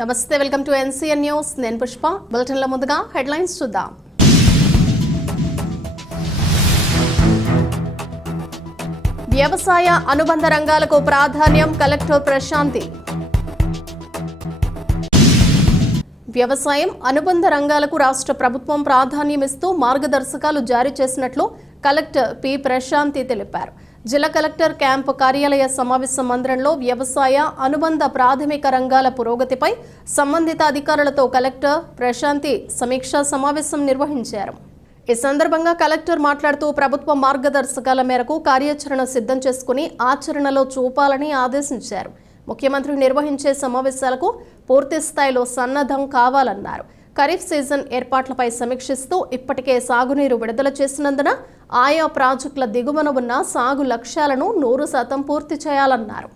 నమస్తే welcome to NCN news నేను పుష్ప బులెటిన్ల ముందుగా హెడ్లైన్స్ చూద్దాం. వ్యవసాయ అనుబంధ రంగాలకు ప్రాధాన్యం కలెక్టర్ ప్రశాంతి. వ్యవసాయం అనుబంధ రంగాలకు రాష్ట్ర ప్రభుత్వం ప్రాధాన్యం ఇస్తూ మార్గదర్శకాలు జారీ చేసినట్లు కలెక్టర్ పి ప్రశాంతి తెలిపారు. జిల్లా కలెక్టర్ క్యాంపు కార్యాలయ సమావేశ మందిరంలో వ్యవసాయ అనుబంధ ప్రాథమిక రంగాల పురోగతిపై సంబంధిత అధికారులతో కలెక్టర్ ప్రశాంతి సమీక్షా సమావేశం నిర్వహించారు. ఈ సందర్భంగా కలెక్టర్ మాట్లాడుతూ ప్రభుత్వ మార్గదర్శకాల మేరకు కార్యాచరణ సిద్ధం చేసుకుని ఆచరణలో చూపాలని ఆదేశించారు. ముఖ్యమంత్రి నిర్వహించే సమావేశాలకు పూర్తి స్థాయిలో సన్నద్ధం కావాలన్నారు. ఖరీఫ్ సీజన్ ఏర్పాట్లపై సమీక్షిస్తూ ఇప్పటికే సాగునీరు విడుదల చేసినందున ఆయా ప్రాజెక్టుల దిగువన ఉన్న సాగు లక్ష్యాలను 100% పూర్తి చేయాలన్నారు.